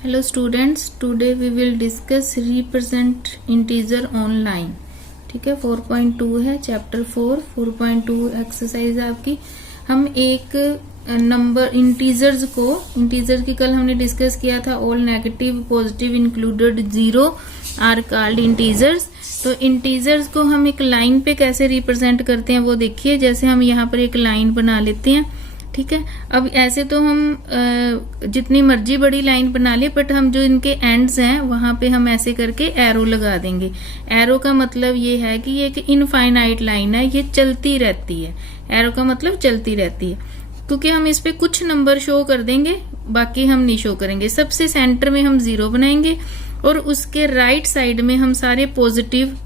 Hello students, today we will discuss represent integer on line. ठीक है, 4.2 है chapter 4.2 exercise आपकी. हम एक नंबर इंटीजर की कल हमने डिस्कस किया था. All negative positive included zero are called integers. तो इंटीजर्स को हम एक लाइन पे कैसे रिप्रेजेंट करते हैं वो देखिए. जैसे हम यहाँ पर एक लाइन बना लेते हैं. ठीक है, अब ऐसे तो हम जितनी मर्जी बड़ी लाइन बना ले, बट हम जो इनके एंड्स हैं वहां पे हम ऐसे करके एरो लगा देंगे. एरो का मतलब ये है कि ये एक इनफाइनाइट लाइन है, ये चलती रहती है. एरो का मतलब चलती रहती है, क्योंकि हम इस पे कुछ नंबर शो कर देंगे, बाकी हम नहीं शो करेंगे. सबसे सेंटर में हम 0 बनाएंगे और उसके राइट साइड में हम सारे पॉजिटिव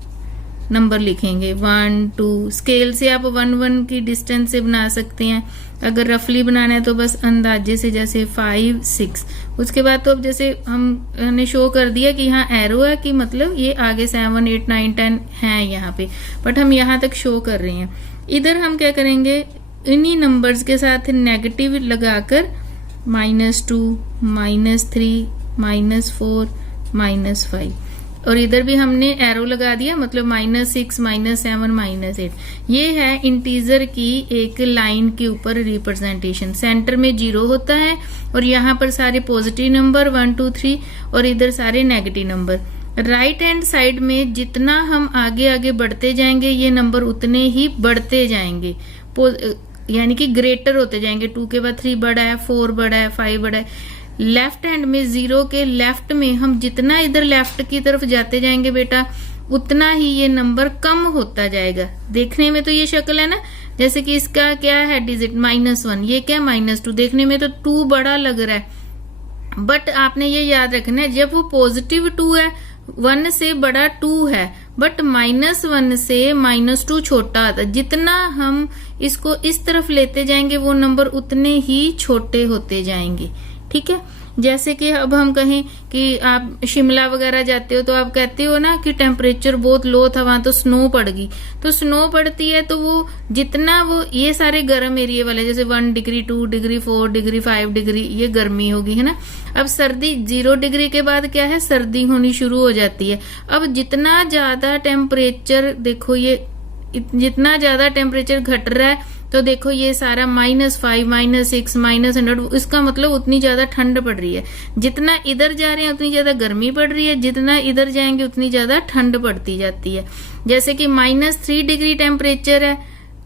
नंबर लिखेंगे. 1 2 स्केल से आप 1 की डिस्टेंस से बना सकते हैं. अगर रफली बनाना है तो बस अंदाजे से, जैसे 5 6. उसके बाद तो अब जैसे हमने शो कर दिया कि यहाँ एरो है, कि मतलब ये आगे 7 8 9 10 है यहाँ पे, बट हम यहाँ तक शो कर रहे हैं. इधर हम क्या करेंगे, इन्हीं नंबर्स के साथ नेगेटिव लगाकर -2 -3 -4 -5, और इधर भी हमने एरो लगा दिया, मतलब -6 -7 -8. ये है इंटीजर की एक लाइन के ऊपर रिप्रेजेंटेशन. सेंटर में 0 होता है और यहाँ पर सारे पॉजिटिव नंबर 1 2 3 और इधर सारे negative number. Right hand side में जितना हम आगे आगे बढ़ते जाएंगे ये नंबर उतने ही बढ़ते जाएंगे, यानी कि ग्रेटर होते जाएंगे. 2 के बाद 3 बड़ा है, 4 बड़ा है, 5 बड़ा है. लेफ्ट हैंड में 0 के लेफ्ट में हम जितना इधर लेफ्ट की तरफ जाते जाएंगे बेटा, उतना ही ये नंबर कम होता जाएगा. देखने में तो ये शक्ल है ना, जैसे कि इसका क्या है डिजिट -1, ये क्या -2. देखने में तो 2 बड़ा लग रहा है, बट आपने ये याद रखना है जब वो पॉजिटिव 2 है, 1 से बड़ा 2 है, बट -1 से -2 छोटा आता है. जितना हम इसको इस तरफ लेते जाएंगे वो नंबर उतने ही छोटे होते जाएंगे. ठीक है, जैसे कि अब हम कहें कि आप शिमला वगैरह जाते हो तो आप कहते हो ना कि टेम्परेचर बहुत लो था, वहां तो स्नो पड़ गई. तो स्नो पड़ती है तो वो जितना वो ये सारे गर्म एरिया वाले, जैसे 1 डिग्री 2 डिग्री 4 डिग्री 5 डिग्री, ये गर्मी होगी, है ना. अब सर्दी 0 डिग्री के बाद क्या है, सर्दी होनी शुरू हो जाती है. अब जितना ज्यादा टेम्परेचर, देखो ये जितना ज्यादा टेम्परेचर घट रहा है तो देखो ये सारा -5 -6 -100, इसका मतलब उतनी ज्यादा ठंड पड़ रही है. जितना इधर जा रहे हैं उतनी ज्यादा गर्मी पड़ रही है, जितना इधर जाएंगे उतनी ज्यादा ठंड पड़ती जाती है. जैसे कि -3 डिग्री टेम्परेचर है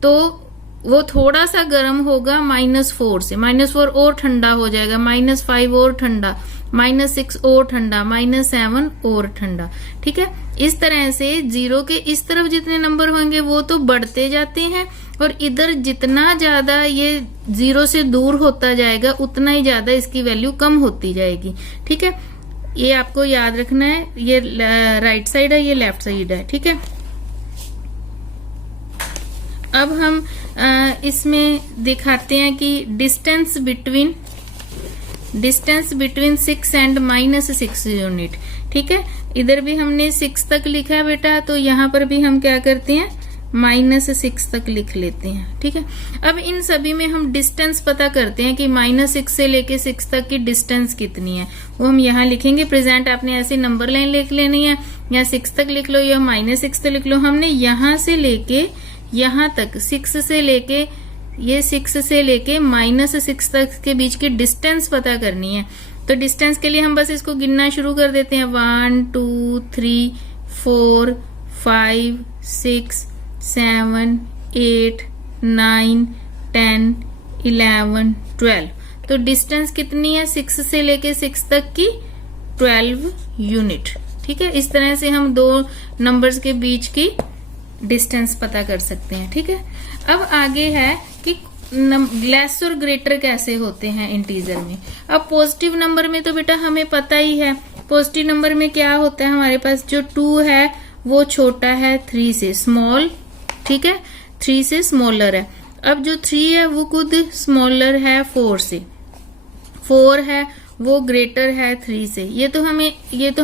तो वो थोड़ा सा गर्म होगा -4 से, -4 और ठंडा हो जाएगा, -5 और ठंडा, -6 और ठंडा, -7 और ठंडा. ठीक है, इस तरह से 0 के इस तरफ जितने नंबर होंगे वो तो बढ़ते जाते हैं, और इधर जितना ज्यादा ये 0 से दूर होता जाएगा उतना ही ज्यादा इसकी वैल्यू कम होती जाएगी. ठीक है, ये आपको याद रखना है. ये राइट साइड है, ये लेफ्ट साइड है. ठीक है, अब हम इसमें दिखाते हैं कि डिस्टेंस बिटवीन 6 एंड -6 यूनिट. ठीक है, इधर भी हमने 6 तक लिखा है बेटा, तो यहाँ पर भी हम क्या करते हैं, -6 तक लिख लेते हैं. ठीक है, अब इन सभी में हम डिस्टेंस पता करते हैं कि -6 से लेके 6 तक की डिस्टेंस कितनी है, वो हम यहाँ लिखेंगे. प्रेजेंट आपने ऐसे नंबर लाइन लिख लेनी है, या 6 तक लिख लो या -6 तक लिख लो. हमने यहाँ से लेके यहाँ तक 6 से लेके -6 तक के बीच की डिस्टेंस पता करनी है. तो डिस्टेंस के लिए हम बस इसको गिनना शुरू कर देते हैं. 1 2 3 4 5 6 7 8 9 10 11 12. तो डिस्टेंस कितनी है 6 से लेके 6 तक की, 12 यूनिट. ठीक है, इस तरह से हम दो नंबर्स के बीच की डिस्टेंस पता कर सकते हैं. ठीक है, अब आगे है कि लेस और ग्रेटर कैसे होते हैं इंटीजर में. अब पॉजिटिव नंबर में तो बेटा हमें पता ही है, पॉजिटिव नंबर में क्या होता है, हमारे पास जो 2 है वो छोटा है 3 से, स्मॉल. ठीक है, 3 से स्मॉलर है. अब जो 3 है वो खुद स्मॉलर है 4 से, 4 है वो ग्रेटर है 3 से. ये तो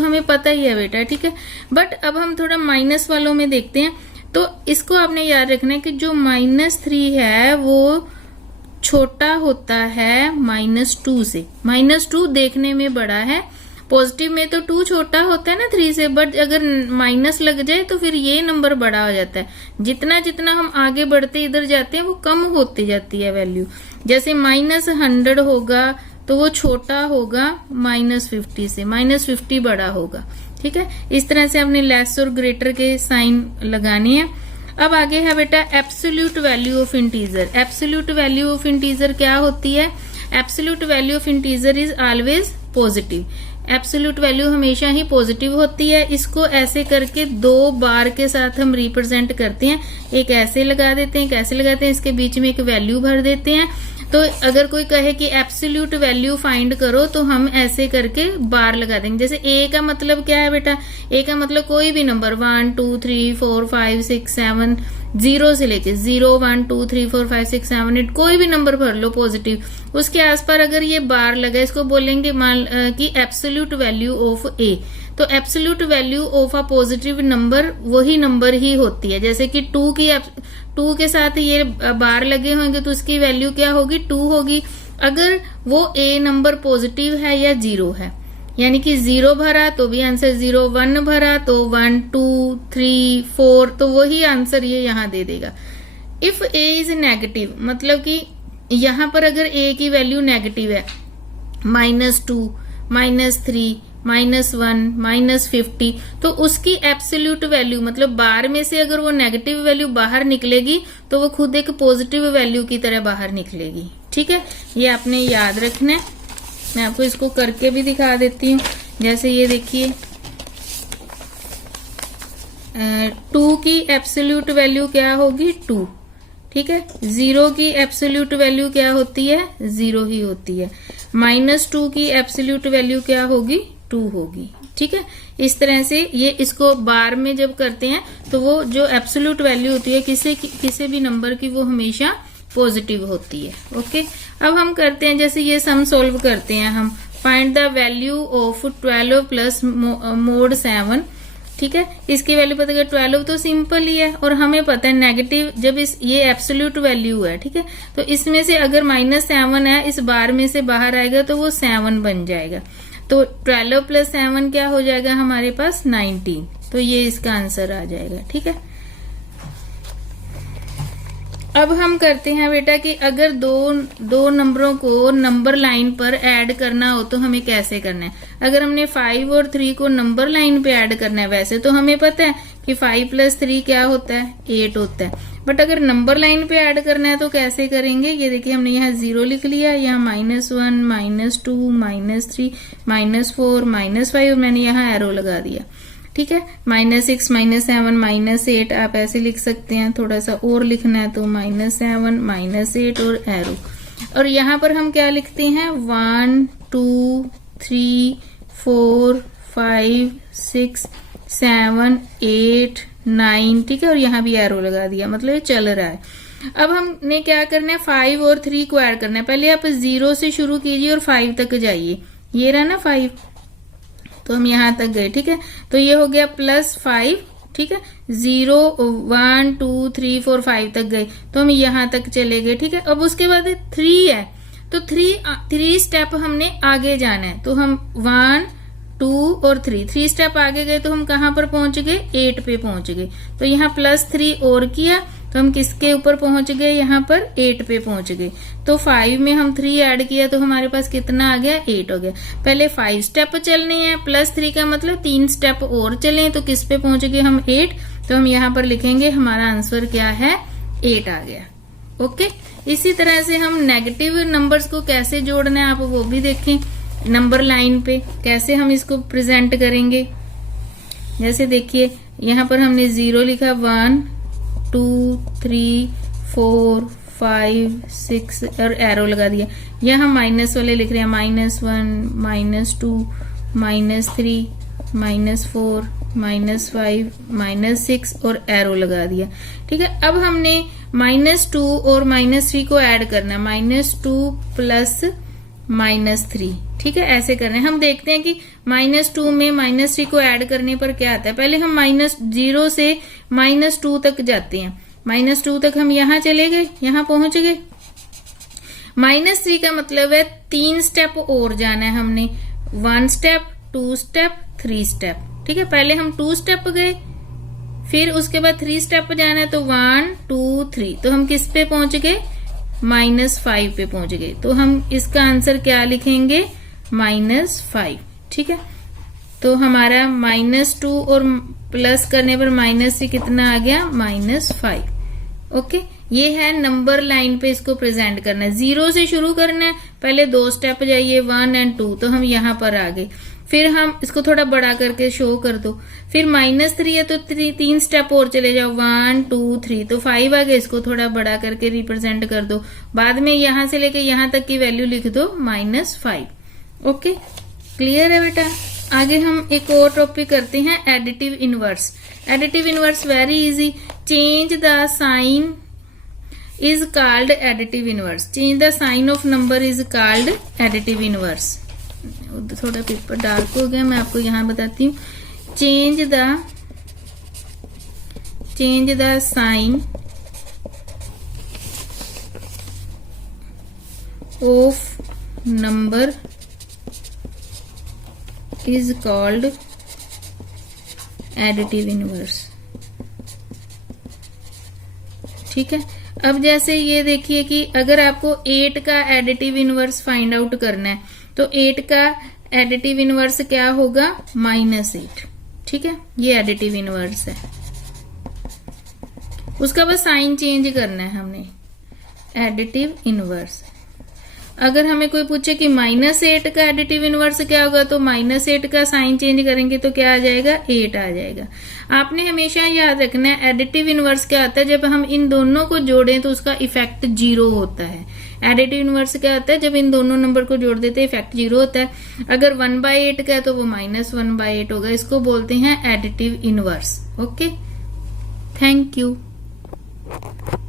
हमें पता ही है बेटा. ठीक है, बट अब हम थोड़ा माइनस वालों में देखते हैं. तो इसको आपने याद रखना है कि जो -3 है वो छोटा होता है -2 से. -2 देखने में बड़ा है पॉजिटिव में तो 2 छोटा होता है ना 3 से, बट अगर माइनस लग जाए तो फिर ये नंबर बड़ा हो जाता है। जितना जितना हम आगे बढ़ते इधर जाते हैं वो कम होती जाती है वैल्यू। जैसे -100 होगा तो वो छोटा होगा -50 से, -50 बड़ा होगा। ठीक है, इस तरह से हमने लेस और ग्रेटर के साइन लगाने हैं। अब आगे है बेटा absolute value of integer. Absolute value of integer क्या होती है? Absolute value of integer is always positive. Absolute value हमेशा ही पॉजिटिव होती है। इसको ऐसे करके 2 बार के साथ हम रिप्रेजेंट करते हैं। एक ऐसे लगा देते हैं, एक ऐसे लगाते हैं, इसके बीच में एक वैल्यू भर देते हैं। तो अगर कोई कहे कि एब्सोल्यूट वैल्यू फाइंड करो तो हम ऐसे करके बार लगा देंगे। जैसे ए का मतलब क्या है बेटा? ए का मतलब कोई भी नंबर 1 2 3 4 5 6 7 0 से लेके 0 1 2 3 4 5 6 7 8 कोई भी नंबर भर लो पॉजिटिव, उसके आसपास अगर ये बार लगा, इसको बोलेंगे कि एब्सोल्यूट वैल्यू ऑफ ए। तो absolute value of a positive number वही नंबर ही होती है। जैसे कि 2 के साथ ये बार लगे होंगे तो उसकी वैल्यू क्या होगी? 2 होगी। अगर वो ए नंबर पॉजिटिव है या 0 है, यानी कि 0 भरा तो भी आंसर 0, 1 भरा तो 1 2 3 4, तो वही आंसर ये यहां दे देगा। इफ ए इज नेगेटिव, मतलब कि यहां पर अगर ए की वैल्यू नेगेटिव है, -2 -3 -1 -50, तो उसकी एब्सोल्यूट वैल्यू मतलब बार में से अगर वो नेगेटिव वैल्यू बाहर निकलेगी तो वो खुद एक पॉजिटिव वैल्यू की तरह बाहर निकलेगी। ठीक है, ये आपने याद रखना है। मैं आपको इसको करके भी दिखा देती हूँ। जैसे ये देखिए 2 की एब्सोल्यूट वैल्यू क्या होगी? 2। ठीक है, 0 की एब्सोल्यूट वैल्यू क्या होती है? 0 ही होती है। -2 की एब्सोल्यूट वैल्यू क्या होगी? 2 होगी। ठीक है, इस तरह से ये इसको बार में जब करते हैं तो वो जो एब्सोल्यूट वैल्यू होती है किसी भी नंबर की वो हमेशा पॉजिटिव होती है। ओके, अब हम करते हैं, जैसे ये सम सोल्व करते हैं हम। Find the value of 12 plus mode 7। ठीक है, इसकी वैल्यू पता है 12 तो सिंपल ही है और हमें पता है नेगेटिव जब ये एब्सोल्यूट वैल्यू है। ठीक है, तो इसमें से अगर -7 है, इस बार में से बाहर आएगा तो वो 7 बन जाएगा। तो 12 प्लस 7 क्या हो जाएगा हमारे पास? 19। तो ये इसका आंसर आ जाएगा। ठीक है, अब हम करते हैं बेटा कि अगर दो नंबरों को नंबर लाइन पर ऐड करना हो तो हमें कैसे करना है। अगर हमने 5 और 3 को नंबर लाइन पे ऐड करना है, वैसे तो हमें पता है कि 5 + 3 क्या होता है? 8 होता है। बट अगर नंबर लाइन पे ऐड करना है तो कैसे करेंगे? ये देखिए हमने यहाँ 0 लिख लिया, यहाँ -1 -2 -3 -4 -5 और मैंने यहाँ एरो लगा दिया। ठीक है, -6 -7 -8 आप ऐसे लिख सकते हैं। थोड़ा सा और लिखना है तो -7 -8 और एरो। और यहाँ पर हम क्या लिखते हैं? 1 2 3 4 5 6 7 8 9। ठीक है, और यहाँ भी एरो लगा दिया, मतलब ये चल रहा है। अब हमने क्या करना है? 5 और 3 को ऐड करना है। पहले आप 0 से शुरू कीजिए और 5 तक जाइए। ये रहा ना 5, तो हम यहां तक गए। ठीक है, तो ये हो गया +5। ठीक है, 0 1 2 3 4 5 तक गए तो हम यहां तक चले गए। ठीक है, अब उसके बाद 3 है तो 3 स्टेप हमने आगे जाना है। तो हम 1 2 और 3 स्टेप आगे गए तो हम कहां पर पहुंच गए? 8 पे पहुंच गए। तो यहाँ +3 और किया तो हम किसके ऊपर पहुंच गए? यहाँ पर 8 पे पहुंच गए। तो 5 में हम 3 ऐड किया तो हमारे पास कितना आ गया? 8 हो गया। पहले 5 स्टेप चलने हैं, +3 का मतलब 3 स्टेप और चले तो किस पे पहुंच गए हम? 8। तो हम यहाँ पर लिखेंगे हमारा आंसर क्या है? 8 आ गया। ओके, इसी तरह से हम नेगेटिव नंबर्स को कैसे जोड़ना है आप वो भी देखें। नंबर लाइन पे कैसे हम इसको प्रेजेंट करेंगे। जैसे देखिए यहाँ पर हमने 0 लिखा, 1 2 3 4 5 6 और एरो लगा दिया। यहाँ माइनस वाले लिख रहे हैं, -1 -2 -3 -4 -5 -6 और एरो लगा दिया। ठीक है, अब हमने -2 और -3 को ऐड करना है। -2 प्लस -3। ठीक है, ऐसे करना है। हम देखते हैं कि -2 में -3 को ऐड करने पर क्या आता है। पहले हम -0 से -2 तक जाते हैं। -2 तक हम यहाँ चले गए, यहाँ पहुंच गए। -3 का मतलब है 3 स्टेप और जाना है हमने। 1 स्टेप 2 स्टेप 3 स्टेप। ठीक है, पहले हम 2 स्टेप गए, फिर उसके बाद 3 स्टेप जाना है तो 1 2 3, तो हम किस पे पहुंच गए, -5 पे पहुंच गए। तो हम इसका आंसर क्या लिखेंगे, -5। ठीक है, तो हमारा -2 और प्लस करने पर माइनस से कितना आ गया, -5। ओके, ये है नंबर लाइन पे इसको प्रेजेंट करना है। 0 से शुरू करना है, पहले 2 स्टेप जाइए 1 और 2, तो हम यहां पर आ गए। फिर हम इसको थोड़ा बड़ा करके शो कर दो, फिर -3 है तो 3 स्टेप और चले जाओ, 1 2 3, तो 5 आ गए, इसको थोड़ा बड़ा करके रिप्रेजेंट कर दो। बाद में यहां से लेके यहां तक की वैल्यू लिख दो -5। ओके, क्लियर है बेटा। आगे हम एक और टॉपिक करते हैं, additive inverse. Additive inverse very easy. Change the sign is called additive inverse. Change the sign of number is called additive inverse. थोड़ा पेपर डार्क हो गया, मैं आपको यहां बताती हूँ। Change the sign of number is called additive inverse. ठीक है, अब जैसे ये देखिए कि अगर आपको 8 का एडिटिव इनवर्स फाइंड आउट करना है तो 8 का एडिटिव इनवर्स क्या होगा, -8। ठीक है, ये एडिटिव इनवर्स है। उसका बस साइन चेंज करना है हमने, एडिटिव इनवर्स। अगर हमें कोई पूछे कि -8 का एडिटिव इनवर्स क्या होगा, तो -8 का साइन चेंज करेंगे तो क्या आ जाएगा, 8 आ जाएगा। आपने हमेशा याद रखना है एडिटिव इनवर्स क्या होता है, जब हम इन दोनों को जोड़ें तो उसका इफेक्ट 0 होता है। एडिटिव इनवर्स क्या होता है, जब इन दोनों नंबर को जोड़ देते हैं इफेक्ट 0 होता है। अगर 1/8 का है तो वो -1/8 होगा। इसको बोलते हैं additive inverse. Okay, thank you.